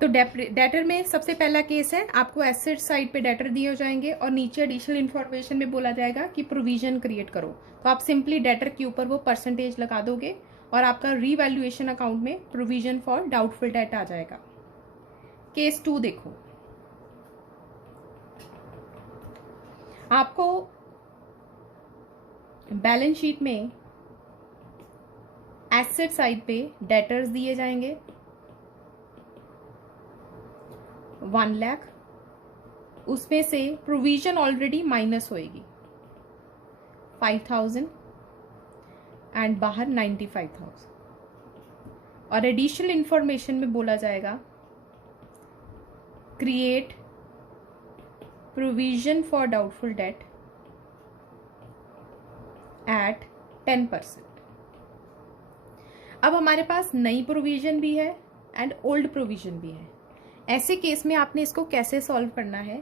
तो डेटर में सबसे पहला केस है, आपको एसेट साइड पे डेटर दिए हो जाएंगे और नीचे एडिशनल इन्फॉर्मेशन में बोला जाएगा कि प्रोविजन क्रिएट करो। तो आप सिंपली डेटर के ऊपर वो परसेंटेज लगा दोगे और आपका रीवैल्यूएशन अकाउंट में प्रोविजन फॉर डाउटफुल डेट आ जाएगा। केस 2 देखो, आपको बैलेंस शीट में एसेट साइड पे डेटर्स दिए जाएंगे 1 लाख, उसमें से प्रोविजन ऑलरेडी माइनस होएगी 5,000 एंड बाहर 95,000 और एडिशनल इंफॉर्मेशन में बोला जाएगा create provision for doubtful debt at 10%। अब हमारे पास नई प्रोविजन भी है एंड ओल्ड प्रोविजन भी है। ऐसे केस में आपने इसको कैसे सॉल्व करना है,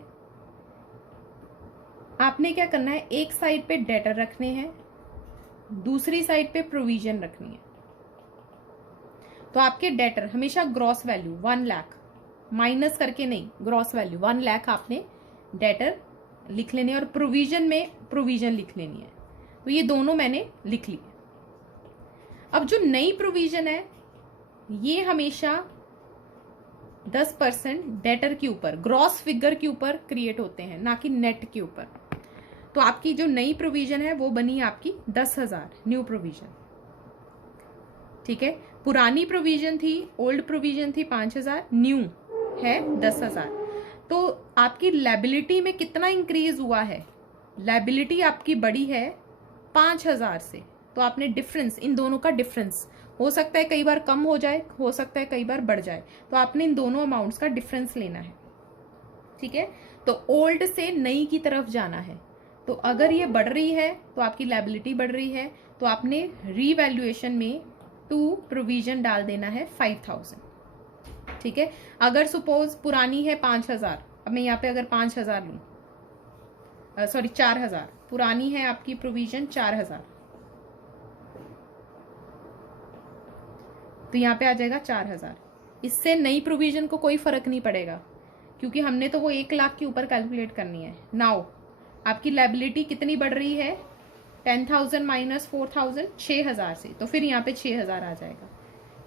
आपने क्या करना है, एक साइड पे डेटर रखने हैं, दूसरी साइड पे प्रोविजन रखनी है। तो आपके डेटर हमेशा ग्रॉस वैल्यू 1 लाख माइनस करके नहीं, ग्रॉस वैल्यू 1 लाख आपने डेटर लिख लेनी है और प्रोविजन में प्रोविजन लिख लेनी है। तो ये दोनों मैंने लिख ली। अब जो नई प्रोविजन है ये हमेशा 10% डेटर के ऊपर, ग्रॉस फिगर के ऊपर क्रिएट होते हैं, ना कि नेट के ऊपर। तो आपकी जो नई प्रोविजन है वो बनी आपकी 10,000 न्यू प्रोविजन, ठीक है। पुरानी प्रोविजन थी, ओल्ड प्रोविजन थी 5,000, न्यू है 10,000। तो आपकी लायबिलिटी में कितना इंक्रीज हुआ है, लायबिलिटी आपकी बड़ी है 5,000 से। तो आपने डिफरेंस, इन दोनों का डिफरेंस हो सकता है कई बार कम हो जाए, हो सकता है कई बार बढ़ जाए, तो आपने इन दोनों अमाउंट्स का डिफरेंस लेना है, ठीक है। तो ओल्ड से नई की तरफ जाना है। तो अगर ये बढ़ रही है तो आपकी लायबिलिटी बढ़ रही है, तो आपने रीवैल्यूएशन में टू प्रोविजन डाल देना है 5,000, ठीक है। अगर सपोज पुरानी है 5,000, अब मैं यहाँ पे अगर 5,000 लूं, सॉरी 4,000, पुरानी है आपकी प्रोविजन 4,000, तो यहाँ पे आ जाएगा 4,000। इससे नई प्रोविजन को कोई फर्क नहीं पड़ेगा क्योंकि हमने तो वो 1 लाख के ऊपर कैलकुलेट करनी है। नाउ आपकी लायबिलिटी कितनी बढ़ रही है, 10,000 माइनस 4,000, 6,000 से, तो फिर यहाँ पे 6,000 आ जाएगा,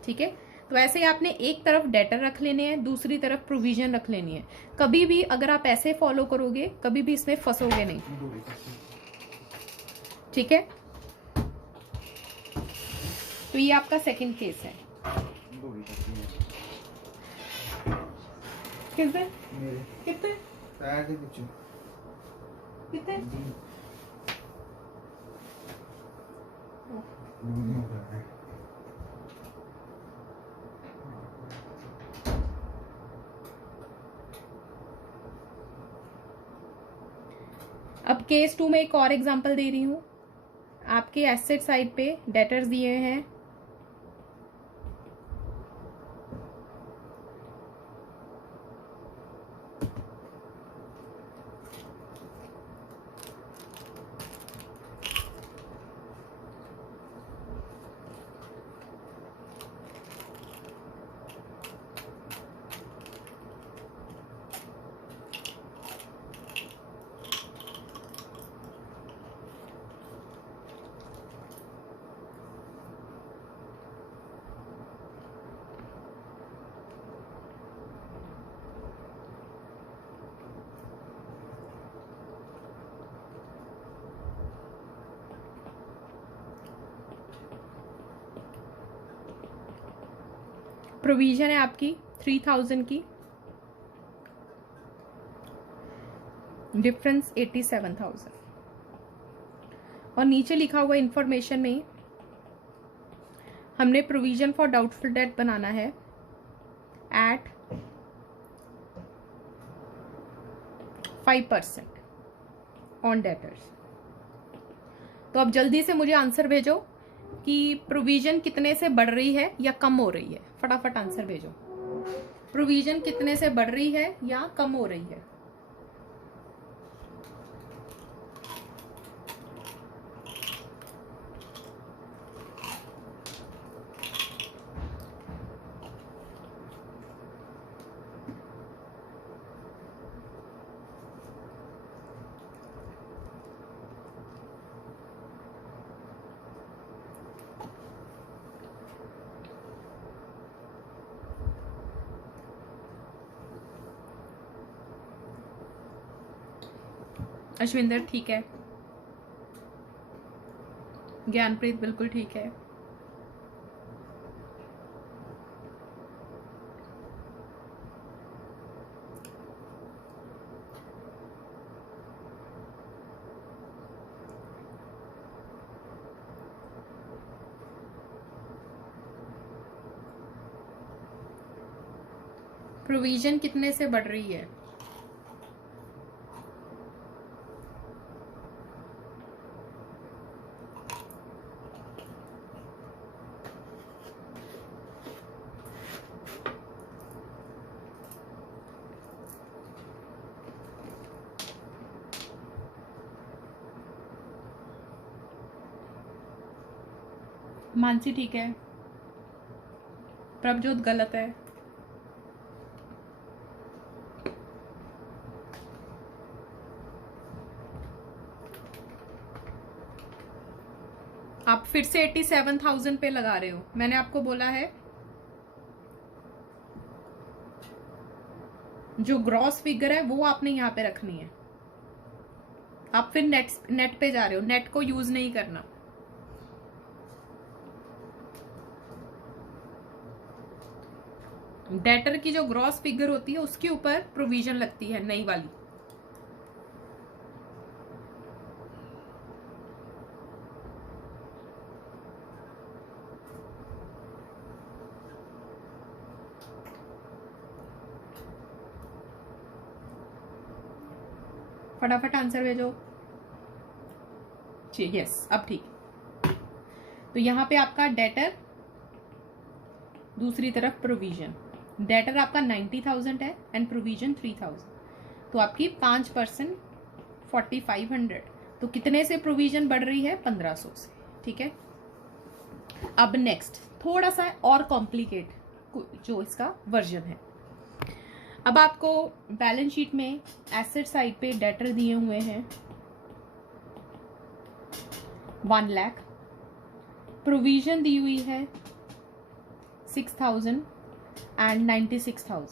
ठीक है। तो ऐसे ही आपने एक तरफ डेटर रख लेने हैं, दूसरी तरफ प्रोविजन रख लेनी है। कभी भी अगर आप ऐसे फॉलो करोगे कभी भी इसमें फंसोगे नहीं, ठीक है। तो ये आपका सेकंड केस है। कितने कितने कितने अब केस 2 में एक और एग्जांपल दे रही हूं। आपके एसेट साइड पे डेटर्स दिए हैं प्रोविजन है आपकी 3,000 की, डिफरेंस 87,000 और नीचे लिखा हुआ इंफॉर्मेशन में हमने प्रोविजन फॉर डाउटफुल डेट बनाना है एट 5% ऑन डेटर्स। तो अब जल्दी से मुझे आंसर भेजो कि प्रोविजन कितने से बढ़ रही है या कम हो रही है, फटाफट आंसर भेजो। प्रोविजन कितने से बढ़ रही है या कम हो रही है? अश्विंदर ठीक है, ज्ञानप्रीत बिल्कुल ठीक है। प्रोविजन कितने से बढ़ रही है? मानसी ठीक है, प्रभजोत गलत है। आप फिर से 87,000 पे लगा रहे हो। मैंने आपको बोला है जो ग्रॉस फिगर है वो आपने यहां पे रखनी है। आप फिर नेट पे जा रहे हो, नेट को यूज नहीं करना। डेटर की जो ग्रॉस फिगर होती है उसके ऊपर प्रोविजन लगती है नई वाली। फटाफट आंसर भेजो। ठीक, यस, अब ठीक। तो यहां पे आपका डेटर, दूसरी तरफ प्रोविजन। डेटर आपका 90,000 है एंड प्रोविजन 3,000, तो आपकी 5% 4,500। तो कितने से प्रोविजन बढ़ रही है? 1,500 से। ठीक है, अब नेक्स्ट थोड़ा सा और कॉम्प्लिकेट जो इसका वर्जन है। अब आपको बैलेंस शीट में एसेट साइड पे डेटर दिए हुए हैं 1 लाख, प्रोविजन दी हुई है 6,000 एंड 96,000,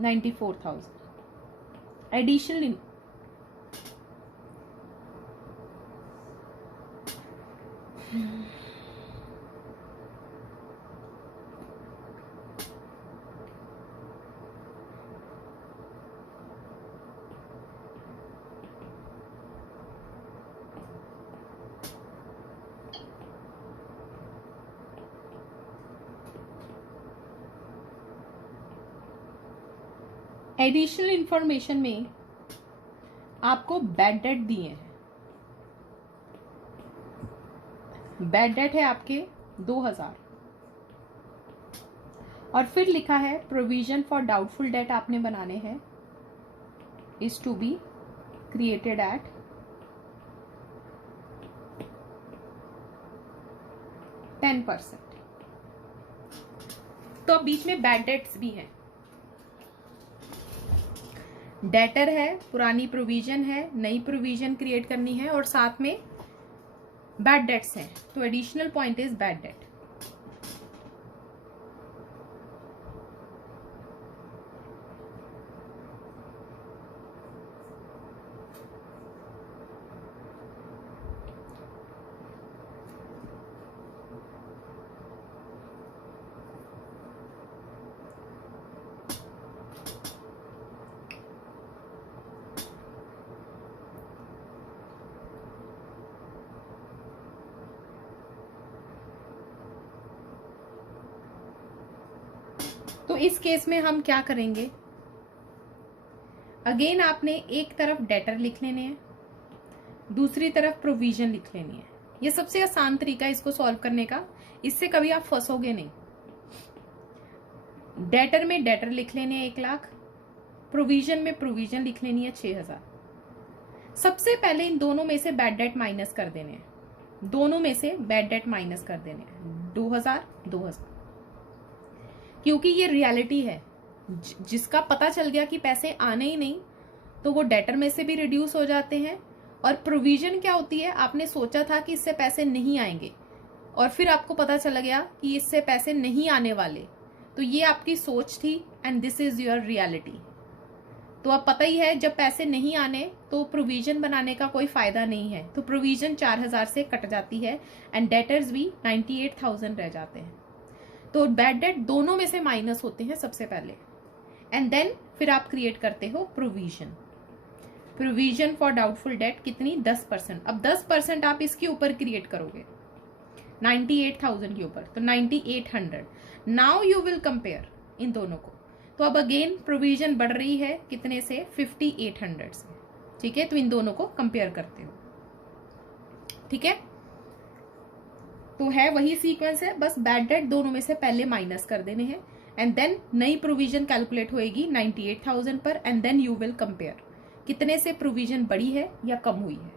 94,000 एडिशनल। एडिशनल इंफॉर्मेशन में आपको बैड डेट दिए हैं। बैड डेट है आपके 2,000 और फिर लिखा है प्रोविजन फॉर डाउटफुल डेट आपने बनाने हैं is to be created at 10%। तो अब बीच में बैड डेट्स भी हैं। डेटर है, पुरानी प्रोविजन है, नई प्रोविजन क्रिएट करनी है और साथ में बैड डेट्स हैं। तो additional point is bad debt. तो इस केस में हम क्या करेंगे? अगेन आपने एक तरफ डेटर लिख लेने हैं, दूसरी तरफ प्रोविजन लिख लेनी है। ये सबसे आसान तरीका है इसको सॉल्व करने का, इससे कभी आप फंसोगे नहीं। डेटर में डेटर लिख लेने हैं 1 लाख, प्रोविजन में प्रोविजन लिख लेनी है 6,000। सबसे पहले इन दोनों में से बैड डेट माइनस कर देने हैं, दोनों में से बैड डेट माइनस कर देने हैं 2,000 2,000, क्योंकि ये रियलिटी है। जिसका पता चल गया कि पैसे आने ही नहीं तो वो डेटर में से भी रिड्यूस हो जाते हैं। और प्रोविजन क्या होती है? आपने सोचा था कि इससे पैसे नहीं आएंगे और फिर आपको पता चला गया कि इससे पैसे नहीं आने वाले, तो ये आपकी सोच थी and this is your reality. तो अब पता ही है जब पैसे नहीं आने तो प्रोविजन बनाने का कोई फायदा नहीं है, तो प्रोविजन 4000 से कट जाती है एंड डेटर्स भी 98,000 रह जाते हैं। तो बैड डेट दोनों में से माइनस होते हैं सबसे पहले, एंड देन फिर आप क्रिएट करते हो provision. Provision for doubtful date कितनी? 10%। अब 10% आप इसके ऊपर क्रिएट करोगे 98,000 के ऊपर, तो 9800। Now you will compare in दोनों को। तो अब अगेन प्रोविजन बढ़ रही है कितने से? 5800 से। ठीक है, तो इन दोनों को कंपेयर करते हो। ठीक है, तो है वही सीक्वेंस है, बस बैड डेट दोनों में से पहले माइनस कर देने हैं एंड देन नई प्रोविजन कैलकुलेट होएगी 98,000 पर and then you will compare कितने से प्रोविजन बढ़ी है या कम हुई है।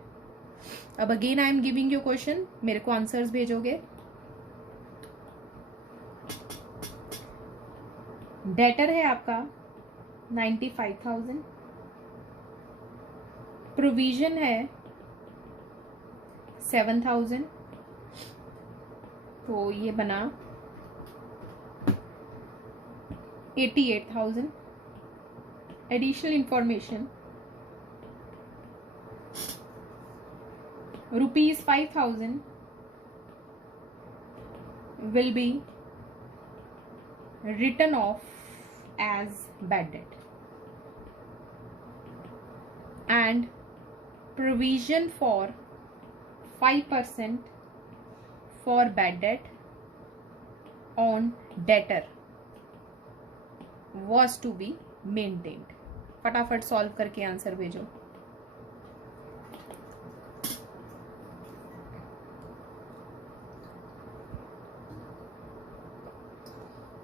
अब again I am giving you question, मेरे को आंसर्स भेजोगे। डेटर है आपका 95,000, प्रोविजन है 7,000, तो ये बना 88,000। Additional information ₹5,000 will be written off as bad debt and provision for 5% for bad debt on debtor was to be maintained। फटाफट सॉल्व करके आंसर भेजो।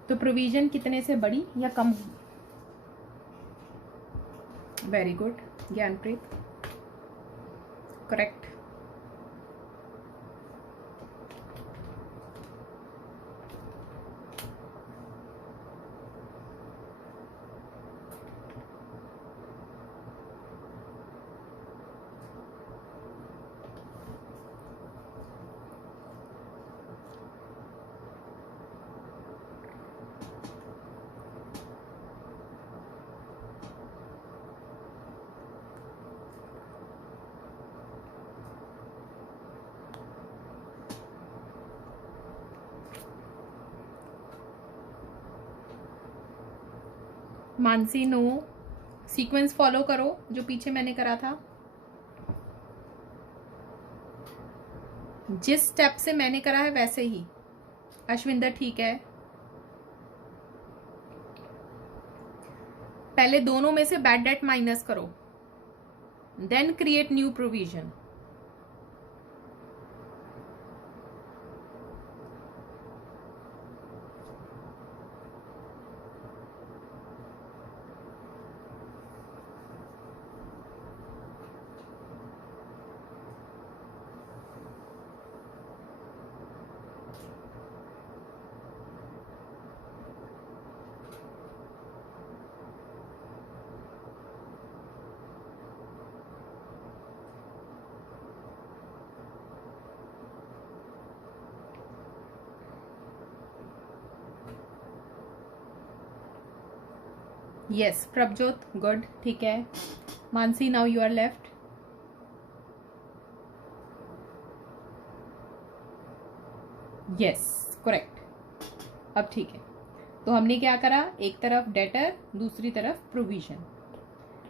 तो प्रोविजन कितने से बढ़ी या कम हुई? Very good Gyanpreet, correct. Mansi no, sequence follow करो जो पीछे मैंने करा था। जिस स्टेप से मैंने करा है वैसे ही। अश्विंदर ठीक है, पहले दोनों में से बैड डेट माइनस करो, then create new provision. Yes Prabhjot, good, ठीक है। Mansi now you are left. Yes correct. अब ठीक है, तो हमने क्या करा? एक तरफ डेटर, दूसरी तरफ प्रोविजन।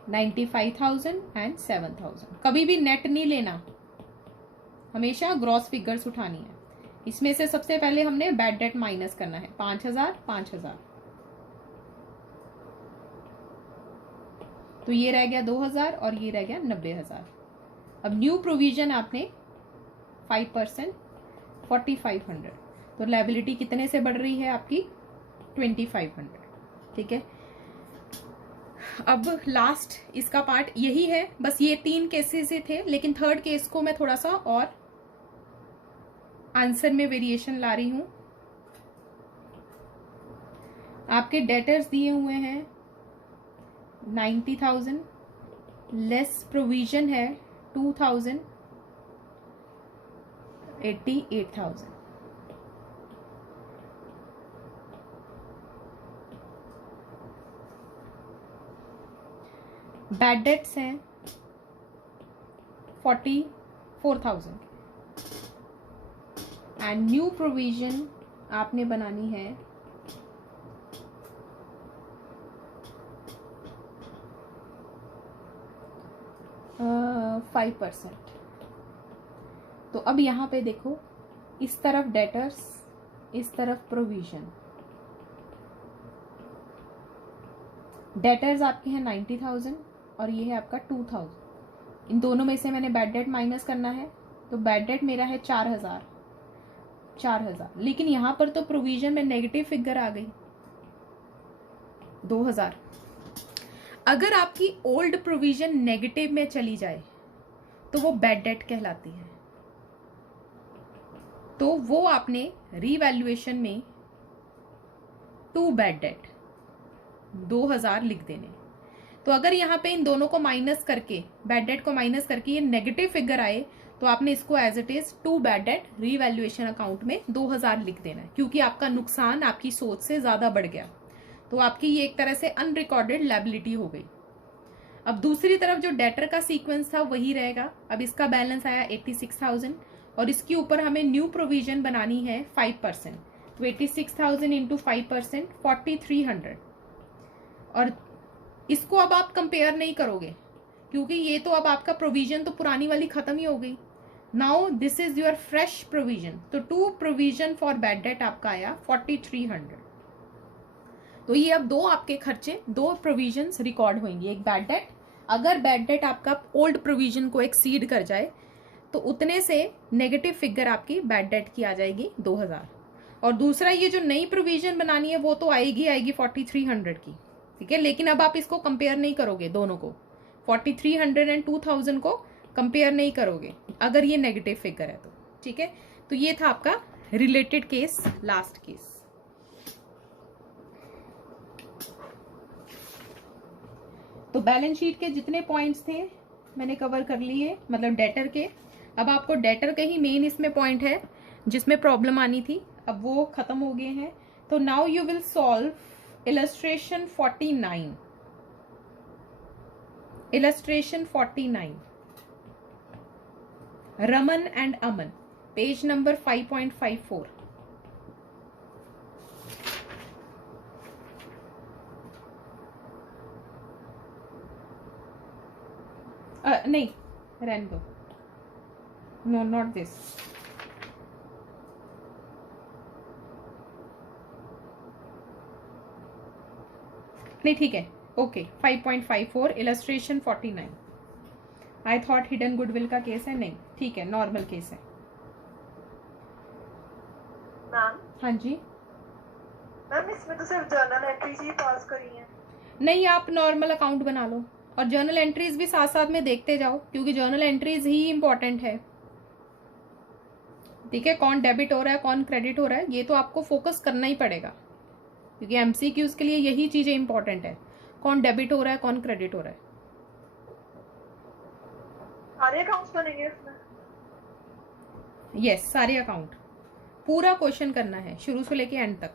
95,000 एंड 7,000। कभी भी नेट नहीं लेना, हमेशा ग्रॉस फिगर्स उठानी है। इसमें से सबसे पहले हमने बैड डेट माइनस करना है 5,000 5,000, तो ये रह गया 2,000 और ये रह गया 90,000। अब न्यू प्रोविजन आपने 5% 4,500, तो लायबिलिटी कितने से बढ़ रही है आपकी? 2,500। ठीक है, अब लास्ट इसका पार्ट यही है, बस ये 3 केसेस ही थे, लेकिन थर्ड केस को मैं थोड़ा सा और आंसर में वेरिएशन ला रही हूं। आपके डेटर्स दिए हुए हैं 90,000, लेस प्रोविजन है 2,000, 88,000। बैड डेट्स हैं 44,000 एंड न्यू प्रोविजन आपने बनानी है 5%। तो अब यहाँ पे देखो, इस तरफ डेटर्स, इस तरफ प्रोविजन। डेटर्स आपके हैं 90,000 और ये है आपका 2,000। इन दोनों में से मैंने बैड डेट माइनस करना है, तो बैड डेट मेरा है 4,000। लेकिन यहाँ पर तो प्रोविजन में नेगेटिव फिगर आ गई 2,000। अगर आपकी ओल्ड प्रोविजन नेगेटिव में चली जाए तो वो बैड डेट कहलाती है। तो वो आपने रीवैल्यूएशन में टू बैड डेट 2,000 लिख देने। तो अगर यहाँ पे इन दोनों को माइनस करके, बैड डेट को माइनस करके ये नेगेटिव फिगर आए, तो आपने इसको as it is to bad debt revaluation account में 2,000 लिख देना है, क्योंकि आपका नुकसान आपकी सोच से ज्यादा बढ़ गया। तो आपकी ये एक तरह से अनरिकॉर्डेड लायबिलिटी हो गई। अब दूसरी तरफ जो डेटर का सीक्वेंस था वही रहेगा। अब इसका बैलेंस आया 86,000 और इसके ऊपर हमें न्यू प्रोविजन बनानी है 5%। तो 86,000 इंटू 5% 4,300। और इसको अब आप कंपेयर नहीं करोगे, क्योंकि ये तो अब आपका प्रोविजन तो पुरानी वाली खत्म ही हो गई। Now this is your fresh provision. तो to provision for bad debt आपका आया 4,300। तो ये अब दो आपके खर्चे, दो प्रोविजंस रिकॉर्ड होंगी। एक बैड डेट, अगर बैड डेट आपका ओल्ड प्रोविजन को एक्सीड कर जाए तो उतने से नेगेटिव फिगर आपकी बैड डेट की आ जाएगी 2,000। और दूसरा ये जो नई प्रोविजन बनानी है वो तो आएगी 4,300 की, ठीक है। लेकिन अब आप इसको कंपेयर नहीं करोगे, दोनों को 4,300 एंड 2,000 को कंपेयर नहीं करोगे अगर ये नेगेटिव फिगर है तो, ठीक है। तो ये था आपका रिलेटेड केस, लास्ट केस। तो बैलेंस शीट के जितने पॉइंट्स थे मैंने कवर कर लिए, मतलब डेटर के। अब आपको डेटर के ही मेन इसमें पॉइंट है जिसमें प्रॉब्लम आनी थी, अब वो खत्म हो गए हैं। तो now you will solve illustration 49। illustration 49 Raman and Aman, page number 5.54। नहीं, रहने दो, नो नॉट दिस। नहीं ठीक है, okay 5.54 illustration 49। I thought hidden goodwill का केस है, नहीं ठीक है, नॉर्मल केस है। मैम, हाँ जी मैम इसमें तो सिर्फ जर्नल एंट्रीज ही पास करी हैं। नहीं, आप नॉर्मल अकाउंट बना लो और जर्नल एंट्रीज भी साथ साथ में देखते जाओ, क्योंकि जर्नल एंट्रीज ही इंपॉर्टेंट है, ठीक है। कौन डेबिट हो रहा है कौन क्रेडिट हो रहा है ये तो आपको फोकस करना ही पड़ेगा, क्योंकि एमसीक्यूज के लिए यही चीजें इंपॉर्टेंट है, कौन डेबिट हो रहा है कौन क्रेडिट हो रहा है। सारे अकाउंट्स बनेंगे इसमें? यस, सारे अकाउंट, पूरा क्वेश्चन करना है शुरू से लेके एंड तक।